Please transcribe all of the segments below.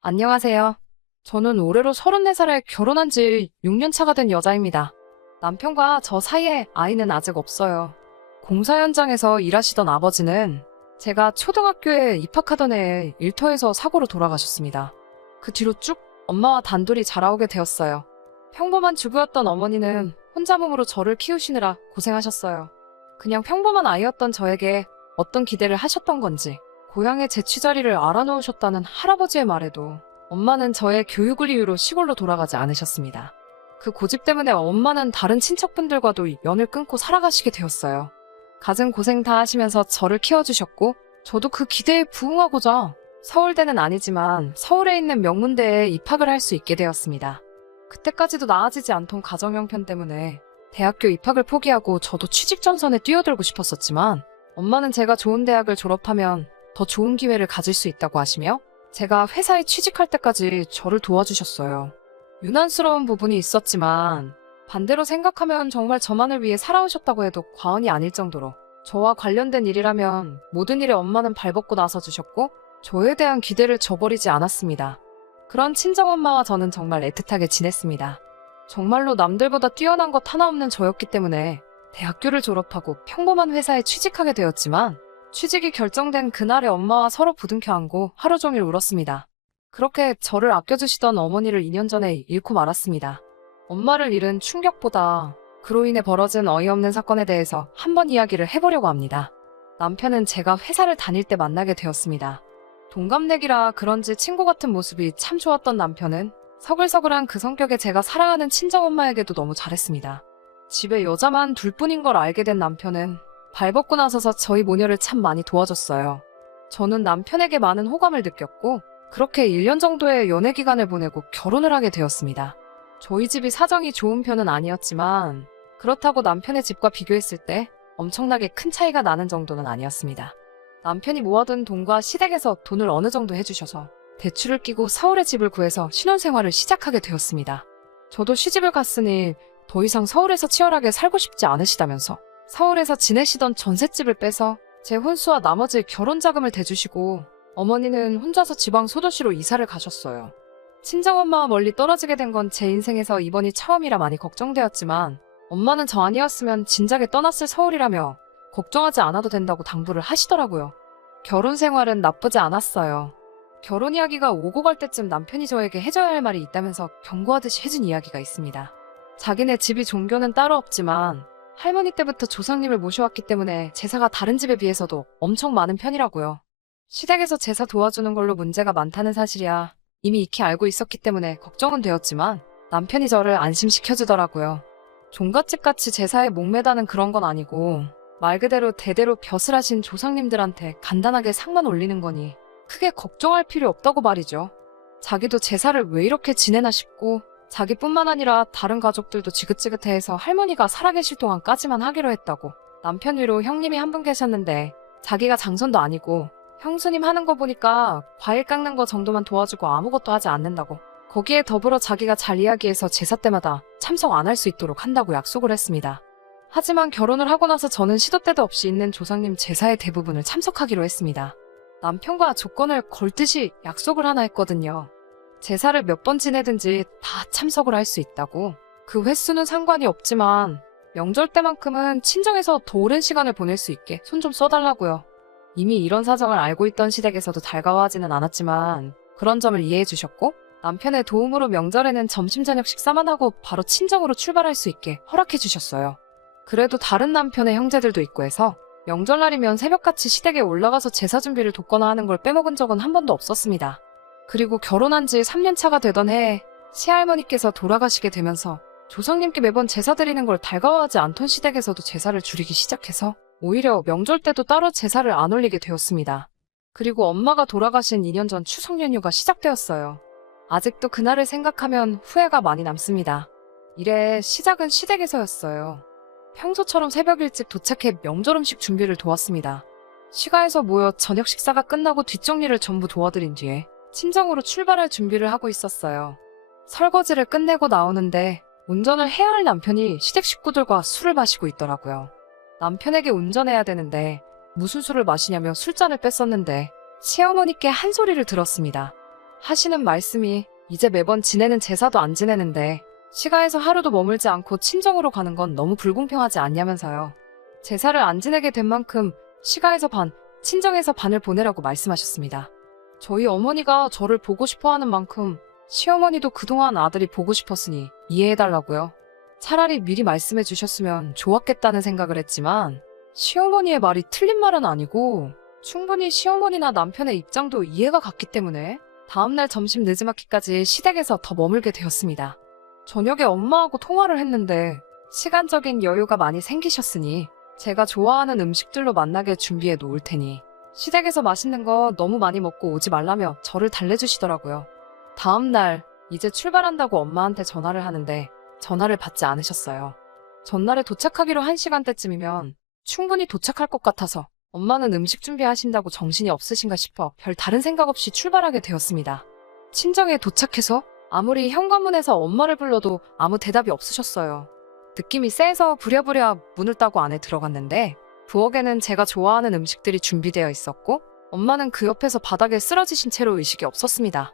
안녕하세요. 저는 올해로 34살에 결혼한 지 6년 차가 된 여자입니다. 남편과 저 사이에 아이는 아직 없어요. 공사 현장에서 일하시던 아버지는 제가 초등학교에 입학하던 해에 일터에서 사고로 돌아가셨습니다. 그 뒤로 쭉 엄마와 단둘이 자라오게 되었어요. 평범한 주부였던 어머니는 혼자 몸으로 저를 키우시느라 고생하셨어요. 그냥 평범한 아이였던 저에게 어떤 기대를 하셨던 건지 고향의 제취자리를 알아놓으셨다는 할아버지의 말에도 엄마는 저의 교육을 이유로 시골로 돌아가지 않으셨습니다. 그 고집 때문에 엄마는 다른 친척분들과도 연을 끊고 살아가시게 되었어요. 갖은 고생 다 하시면서 저를 키워주셨고 저도 그 기대에 부응하고자 서울대는 아니지만 서울에 있는 명문대에 입학을 할 수 있게 되었습니다. 그때까지도 나아지지 않던 가정 형편 때문에 대학교 입학을 포기하고 저도 취직 전선에 뛰어들고 싶었었지만 엄마는 제가 좋은 대학을 졸업하면 더 좋은 기회를 가질 수 있다고 하시며 제가 회사에 취직할 때까지 저를 도와주셨어요. 유난스러운 부분이 있었지만 반대로 생각하면 정말 저만을 위해 살아오셨다고 해도 과언이 아닐 정도로 저와 관련된 일이라면 모든 일에 엄마는 발벗고 나서주셨고 저에 대한 기대를 저버리지 않았습니다. 그런 친정엄마와 저는 정말 애틋하게 지냈습니다. 정말로 남들보다 뛰어난 것 하나 없는 저였기 때문에 대학교를 졸업하고 평범한 회사에 취직하게 되었지만 취직이 결정된 그날에 엄마와 서로 부둥켜 안고 하루 종일 울었습니다. 그렇게 저를 아껴주시던 어머니를 2년 전에 잃고 말았습니다. 엄마를 잃은 충격보다 그로 인해 벌어진 어이없는 사건에 대해서 한번 이야기를 해보려고 합니다. 남편은 제가 회사를 다닐 때 만나게 되었습니다. 동갑내기라 그런지 친구 같은 모습이 참 좋았던 남편은 서글서글한 그 성격에 제가 사랑하는 친정엄마에게도 너무 잘했습니다. 집에 여자만 둘뿐인 걸 알게 된 남편은 발벗고 나서서 저희 모녀를 참 많이 도와줬어요. 저는 남편에게 많은 호감을 느꼈고 그렇게 1년 정도의 연애 기간을 보내고 결혼을 하게 되었습니다. 저희 집이 사정이 좋은 편은 아니었지만 그렇다고 남편의 집과 비교했을 때 엄청나게 큰 차이가 나는 정도는 아니었습니다. 남편이 모아둔 돈과 시댁에서 돈을 어느 정도 해주셔서 대출을 끼고 서울에 집을 구해서 신혼생활을 시작하게 되었습니다. 저도 시집을 갔으니 더 이상 서울에서 치열하게 살고 싶지 않으시다면서 서울에서 지내시던 전셋집을 빼서 제 혼수와 나머지 결혼 자금을 대주시고 어머니는 혼자서 지방 소도시로 이사를 가셨어요. 친정엄마와 멀리 떨어지게 된 건 제 인생에서 이번이 처음이라 많이 걱정되었지만 엄마는 저 아니었으면 진작에 떠났을 서울이라며 걱정하지 않아도 된다고 당부를 하시더라고요. 결혼 생활은 나쁘지 않았어요. 결혼 이야기가 오고 갈 때쯤 남편이 저에게 해줘야 할 말이 있다면서 경고하듯이 해준 이야기가 있습니다. 자기네 집이 종교는 따로 없지만 할머니 때부터 조상님을 모셔왔기 때문에 제사가 다른 집에 비해서도 엄청 많은 편이라고요. 시댁에서 제사 도와주는 걸로 문제가 많다는 사실이야 이미 익히 알고 있었기 때문에 걱정은 되었지만 남편이 저를 안심시켜주더라고요. 종갓집같이 제사에 목매다는 그런 건 아니고 말 그대로 대대로 벼슬 하신 조상님들한테 간단하게 상만 올리는 거니 크게 걱정할 필요 없다고 말이죠. 자기도 제사를 왜 이렇게 지내나 싶고 자기뿐만 아니라 다른 가족들도 지긋지긋해해서 할머니가 살아계실 동안까지만 하기로 했다고. 남편 위로 형님이 한 분 계셨는데 자기가 장손도 아니고 형수님 하는 거 보니까 과일 깎는 거 정도만 도와주고 아무것도 하지 않는다고. 거기에 더불어 자기가 잘 이야기해서 제사 때마다 참석 안 할 수 있도록 한다고 약속을 했습니다. 하지만 결혼을 하고 나서 저는 시도 때도 없이 있는 조상님 제사의 대부분을 참석하기로 했습니다. 남편과 조건을 걸듯이 약속을 하나 했거든요. 제사를 몇 번 지내든지 다 참석을 할 수 있다고. 그 횟수는 상관이 없지만 명절 때만큼은 친정에서 더 오랜 시간을 보낼 수 있게 손 좀 써달라고요. 이미 이런 사정을 알고 있던 시댁에서도 달가워하지는 않았지만 그런 점을 이해해 주셨고 남편의 도움으로 명절에는 점심 저녁 식사만 하고 바로 친정으로 출발할 수 있게 허락해 주셨어요. 그래도 다른 남편의 형제들도 있고 해서 명절날이면 새벽같이 시댁에 올라가서 제사 준비를 돕거나 하는 걸 빼먹은 적은 한 번도 없었습니다. 그리고 결혼한 지 3년 차가 되던 해에 시할머니께서 돌아가시게 되면서 조상님께 매번 제사 드리는 걸 달가워하지 않던 시댁에서도 제사를 줄이기 시작해서 오히려 명절 때도 따로 제사를 안 올리게 되었습니다. 그리고 엄마가 돌아가신 2년 전 추석 연휴가 시작되었어요. 아직도 그날을 생각하면 후회가 많이 남습니다. 이래 시작은 시댁에서였어요. 평소처럼 새벽 일찍 도착해 명절 음식 준비를 도왔습니다. 시가에서 모여 저녁 식사가 끝나고 뒷정리를 전부 도와드린 뒤에 친정으로 출발할 준비를 하고 있었어요. 설거지를 끝내고 나오는데 운전을 해야 할 남편이 시댁 식구들과 술을 마시고 있더라고요. 남편에게 운전해야 되는데 무슨 술을 마시냐며 술잔을 뺐었는데 시어머니께 한 소리를 들었습니다. 하시는 말씀이 이제 매번 지내는 제사도 안 지내는데 시가에서 하루도 머물지 않고 친정으로 가는 건 너무 불공평하지 않냐면서요. 제사를 안 지내게 된 만큼 시가에서 반, 친정에서 반을 보내라고 말씀하셨습니다. 저희 어머니가 저를 보고 싶어 하는 만큼 시어머니도 그동안 아들이 보고 싶었으니 이해해달라고요. 차라리 미리 말씀해 주셨으면 좋았겠다는 생각을 했지만 시어머니의 말이 틀린 말은 아니고 충분히 시어머니나 남편의 입장도 이해가 갔기 때문에 다음날 점심 늦지막히까지 시댁에서 더 머물게 되었습니다. 저녁에 엄마하고 통화를 했는데 시간적인 여유가 많이 생기셨으니 제가 좋아하는 음식들로 만나게 준비해 놓을 테니 시댁에서 맛있는 거 너무 많이 먹고 오지 말라며 저를 달래주시더라고요. 다음날 이제 출발한다고 엄마한테 전화를 하는데 전화를 받지 않으셨어요. 전날에 도착하기로 1시간대쯤이면 충분히 도착할 것 같아서 엄마는 음식 준비하신다고 정신이 없으신가 싶어 별 다른 생각 없이 출발하게 되었습니다. 친정에 도착해서 아무리 현관문에서 엄마를 불러도 아무 대답이 없으셨어요. 느낌이 쎄서 부랴부랴 문을 따고 안에 들어갔는데 부엌에는 제가 좋아하는 음식들이 준비되어 있었고 엄마는 그 옆에서 바닥에 쓰러지신 채로 의식이 없었습니다.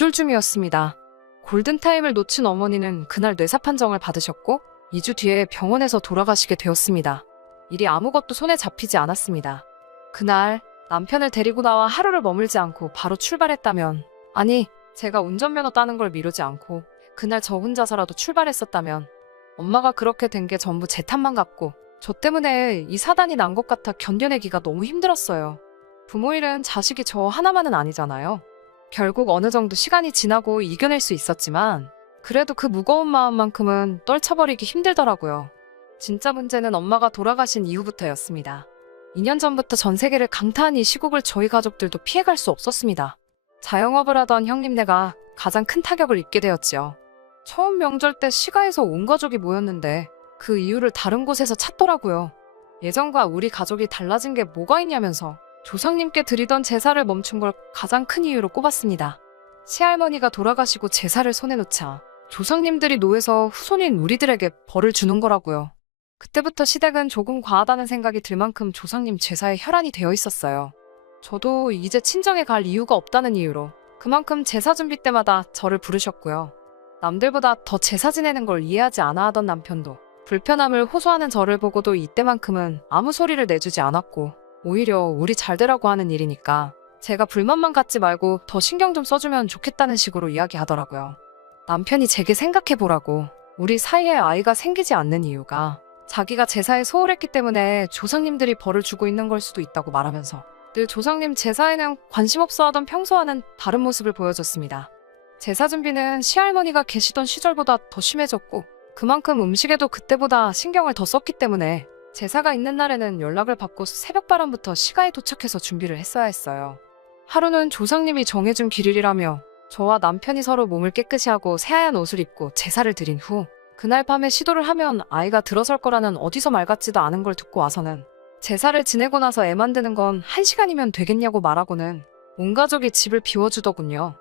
뇌졸중이었습니다. 골든타임을 놓친 어머니는 그날 뇌사 판정을 받으셨고 2주 뒤에 병원에서 돌아가시게 되었습니다. 일이 아무것도 손에 잡히지 않았습니다. 그날 남편을 데리고 나와 하루를 머물지 않고 바로 출발했다면, 아니 제가 운전면허 따는 걸 미루지 않고 그날 저 혼자서라도 출발했었다면 엄마가 그렇게 된 게 전부 제 탓만 같고 저 때문에 이 사단이 난 것 같아 견뎌내기가 너무 힘들었어요. 부모 일은 자식이 저 하나만은 아니잖아요. 결국 어느 정도 시간이 지나고 이겨낼 수 있었지만 그래도 그 무거운 마음만큼은 떨쳐버리기 힘들더라고요. 진짜 문제는 엄마가 돌아가신 이후부터였습니다. 2년 전부터 전 세계를 강타한 이 시국을 저희 가족들도 피해갈 수 없었습니다. 자영업을 하던 형님네가 가장 큰 타격을 입게 되었지요. 처음 명절 때 시가에서 온 가족이 모였는데 그 이유를 다른 곳에서 찾더라고요. 예전과 우리 가족이 달라진 게 뭐가 있냐면서 조상님께 드리던 제사를 멈춘 걸 가장 큰 이유로 꼽았습니다. 시할머니가 돌아가시고 제사를 손에 놓자 조상님들이 노해서 후손인 우리들에게 벌을 주는 거라고요. 그때부터 시댁은 조금 과하다는 생각이 들 만큼 조상님 제사에 혈안이 되어 있었어요. 저도 이제 친정에 갈 이유가 없다는 이유로 그만큼 제사 준비 때마다 저를 부르셨고요. 남들보다 더 제사 지내는 걸 이해하지 않아 하던 남편도 불편함을 호소하는 저를 보고도 이때만큼은 아무 소리를 내주지 않았고 오히려 우리 잘 되라고 하는 일이니까 제가 불만만 갖지 말고 더 신경 좀 써주면 좋겠다는 식으로 이야기하더라고요. 남편이 제게 생각해보라고 우리 사이에 아이가 생기지 않는 이유가 자기가 제사에 소홀했기 때문에 조상님들이 벌을 주고 있는 걸 수도 있다고 말하면서 늘 조상님 제사에는 관심 없어 하던 평소와는 다른 모습을 보여줬습니다. 제사 준비는 시할머니가 계시던 시절보다 더 심해졌고 그만큼 음식에도 그때보다 신경을 더 썼기 때문에 제사가 있는 날에는 연락을 받고 새벽바람부터 시가에 도착해서 준비를 했어야 했어요. 하루는 조상님이 정해준 길일이라며 저와 남편이 서로 몸을 깨끗이 하고 새하얀 옷을 입고 제사를 드린 후 그날 밤에 시도를 하면 아이가 들어설 거라는 어디서 말 같지도 않은 걸 듣고 와서는 제사를 지내고 나서 애 만드는 건 1시간이면 되겠냐고 말하고는 온 가족이 집을 비워주더군요.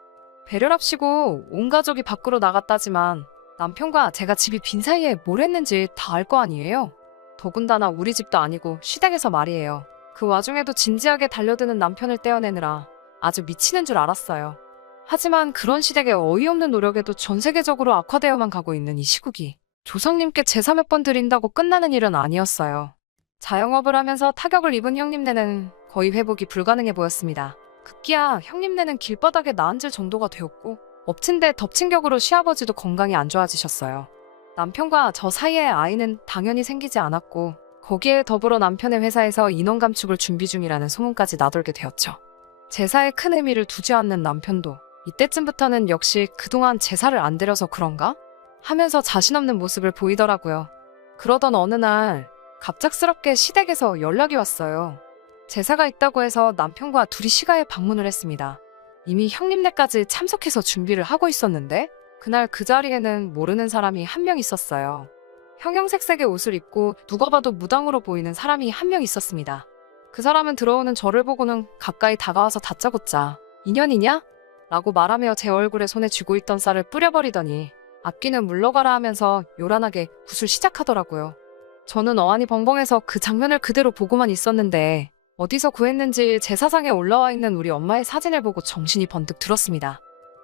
배려랍시고 온 가족이 밖으로 나갔다지만 남편과 제가 집이 빈 사이에 뭘 했는지 다 알 거 아니에요. 더군다나 우리 집도 아니고 시댁에서 말이에요. 그 와중에도 진지하게 달려드는 남편을 떼어내느라 아주 미치는 줄 알았어요. 하지만 그런 시댁의 어이없는 노력에도 전 세계적으로 악화되어만 가고 있는 이 시국이 조상님께 제사 몇 번 드린다고 끝나는 일은 아니었어요. 자영업을 하면서 타격을 입은 형님네는 거의 회복이 불가능해 보였습니다. 급기야 형님네는 길바닥에 나앉을 정도가 되었고 엎친 데 덮친 격으로 시아버지도 건강이 안 좋아지셨어요. 남편과 저 사이에 아이는 당연히 생기지 않았고 거기에 더불어 남편의 회사에서 인원 감축을 준비 중이라는 소문까지 나돌게 되었죠. 제사에 큰 의미를 두지 않는 남편도 이때쯤부터는 역시 그동안 제사를 안 드려서 그런가? 하면서 자신 없는 모습을 보이더라고요. 그러던 어느 날 갑작스럽게 시댁에서 연락이 왔어요. 제사가 있다고 해서 남편과 둘이 시가에 방문을 했습니다. 이미 형님네까지 참석해서 준비를 하고 있었는데 그날 그 자리에는 모르는 사람이 한 명 있었어요. 형형색색의 옷을 입고 누가 봐도 무당으로 보이는 사람이 한 명 있었습니다. 그 사람은 들어오는 저를 보고는 가까이 다가와서 다짜고짜 인연이냐? 라고 말하며 제 얼굴에 손에 쥐고 있던 쌀을 뿌려버리더니 악기는 물러가라 하면서 요란하게 굿을 시작하더라고요. 저는 어안이 벙벙해서 그 장면을 그대로 보고만 있었는데 어디서 구했는지 제사상에 올라와 있는 우리 엄마의 사진을 보고 정신이 번뜩 들었습니다.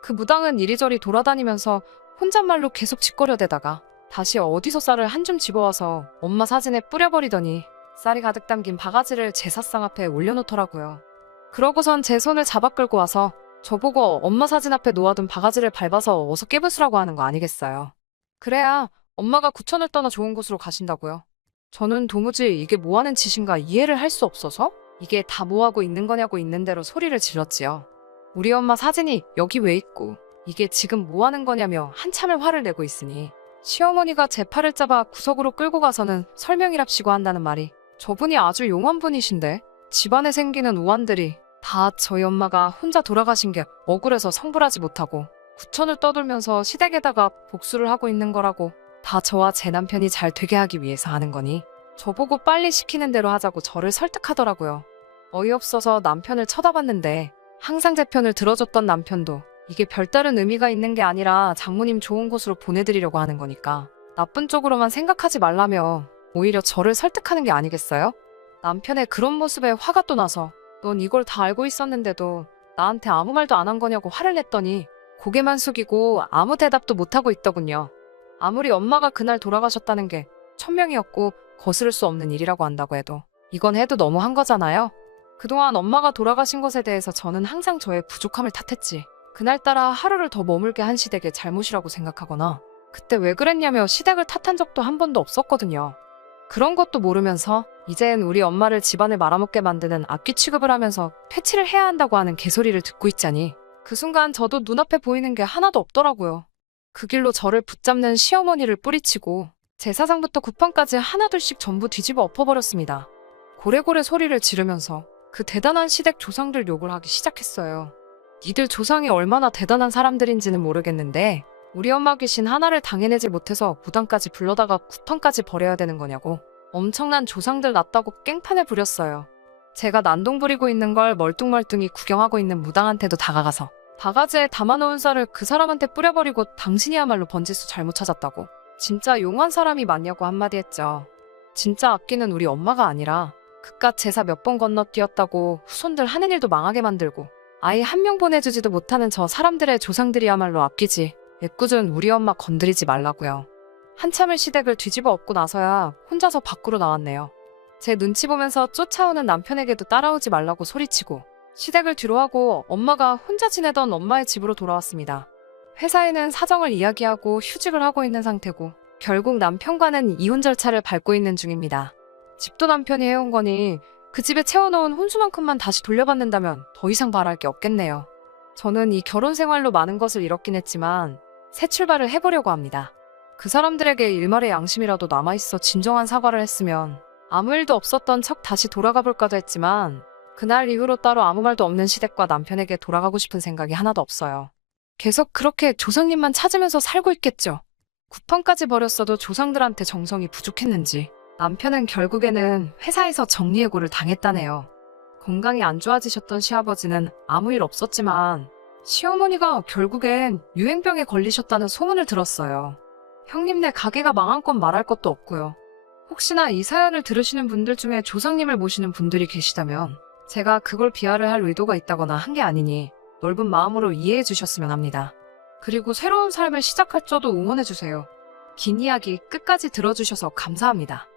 그 무당은 이리저리 돌아다니면서 혼잣말로 계속 짓거려대다가 다시 어디서 쌀을 한 줌 집어와서 엄마 사진에 뿌려버리더니 쌀이 가득 담긴 바가지를 제사상 앞에 올려놓더라고요. 그러고선 제 손을 잡아 끌고 와서 저보고 엄마 사진 앞에 놓아둔 바가지를 밟아서 어서 깨부수라고 하는 거 아니겠어요. 그래야 엄마가 구천을 떠나 좋은 곳으로 가신다고요. 저는 도무지 이게 뭐하는 짓인가 이해를 할 수 없어서 이게 다 뭐하고 있는 거냐고 있는 대로 소리를 질렀지요. 우리 엄마 사진이 여기 왜 있고 이게 지금 뭐하는 거냐며 한참을 화를 내고 있으니 시어머니가 제 팔을 잡아 구석으로 끌고 가서는 설명이랍시고 한다는 말이 저분이 아주 용한 분이신데 집안에 생기는 우환들이 다 저희 엄마가 혼자 돌아가신 게 억울해서 성불하지 못하고 구천을 떠돌면서 시댁에다가 복수를 하고 있는 거라고 다 저와 제 남편이 잘 되게 하기 위해서 하는 거니 저보고 빨리 시키는 대로 하자고 저를 설득하더라고요. 어이없어서 남편을 쳐다봤는데 항상 제 편을 들어줬던 남편도 이게 별다른 의미가 있는 게 아니라 장모님 좋은 곳으로 보내드리려고 하는 거니까 나쁜 쪽으로만 생각하지 말라며 오히려 저를 설득하는 게 아니겠어요? 남편의 그런 모습에 화가 또 나서 넌 이걸 다 알고 있었는데도 나한테 아무 말도 안 한 거냐고 화를 냈더니 고개만 숙이고 아무 대답도 못하고 있더군요. 아무리 엄마가 그날 돌아가셨다는 게 천명이었고 거스를 수 없는 일이라고 한다고 해도 이건 해도 너무한 거잖아요. 그동안 엄마가 돌아가신 것에 대해서 저는 항상 저의 부족함을 탓했지. 그날따라 하루를 더 머물게 한 시댁의 잘못이라고 생각하거나 그때 왜 그랬냐며 시댁을 탓한 적도 한 번도 없었거든요. 그런 것도 모르면서 이젠 우리 엄마를 집안을 말아먹게 만드는 악귀 취급을 하면서 퇴치를 해야 한다고 하는 개소리를 듣고 있자니 그 순간 저도 눈앞에 보이는 게 하나도 없더라고요. 그 길로 저를 붙잡는 시어머니를 뿌리치고 제사상부터 구판까지 하나둘씩 전부 뒤집어 엎어버렸습니다. 고래고래 소리를 지르면서 그 대단한 시댁 조상들 욕을 하기 시작했어요. 니들 조상이 얼마나 대단한 사람들인지는 모르겠는데 우리 엄마 귀신 하나를 당해내질 못해서 무당까지 불러다가 구판까지 버려야 되는 거냐고 엄청난 조상들 났다고 깽판을 부렸어요. 제가 난동 부리고 있는 걸 멀뚱멀뚱히 구경하고 있는 무당한테도 다가가서 바가지에 담아놓은 쌀을 그 사람한테 뿌려버리고 당신이야말로 번지수 잘못 찾았다고 진짜 용한 사람이 맞냐고 한마디 했죠. 진짜 악기는 우리 엄마가 아니라 그깟 제사 몇 번 건너뛰었다고 후손들 하는 일도 망하게 만들고 아이 한 명 보내주지도 못하는 저 사람들의 조상들이야말로 악기지 애꿎은 우리 엄마 건드리지 말라고요. 한참을 시댁을 뒤집어 엎고 나서야 혼자서 밖으로 나왔네요. 제 눈치 보면서 쫓아오는 남편에게도 따라오지 말라고 소리치고 시댁을 뒤로하고 엄마가 혼자 지내던 엄마의 집으로 돌아왔습니다. 회사에는 사정을 이야기하고 휴직을 하고 있는 상태고 결국 남편과는 이혼 절차를 밟고 있는 중입니다. 집도 남편이 해온 거니 그 집에 채워놓은 혼수만큼만 다시 돌려받는다면 더 이상 바랄 게 없겠네요. 저는 이 결혼 생활로 많은 것을 잃었긴 했지만 새 출발을 해보려고 합니다. 그 사람들에게 일말의 양심이라도 남아있어 진정한 사과를 했으면 아무 일도 없었던 척 다시 돌아가 볼까도 했지만 그날 이후로 따로 아무 말도 없는 시댁과 남편에게 돌아가고 싶은 생각이 하나도 없어요. 계속 그렇게 조상님만 찾으면서 살고 있겠죠. 구판까지 버렸어도 조상들한테 정성이 부족했는지 남편은 결국에는 회사에서 정리해고를 당했다네요. 건강이 안 좋아지셨던 시아버지는 아무 일 없었지만 시어머니가 결국엔 유행병에 걸리셨다는 소문을 들었어요. 형님네 가게가 망한 건 말할 것도 없고요. 혹시나 이 사연을 들으시는 분들 중에 조상님을 모시는 분들이 계시다면 제가 그걸 비하를 할 의도가 있다거나 한 게 아니니 넓은 마음으로 이해해 주셨으면 합니다. 그리고 새로운 삶을 시작할 저도 응원해 주세요. 긴 이야기 끝까지 들어주셔서 감사합니다.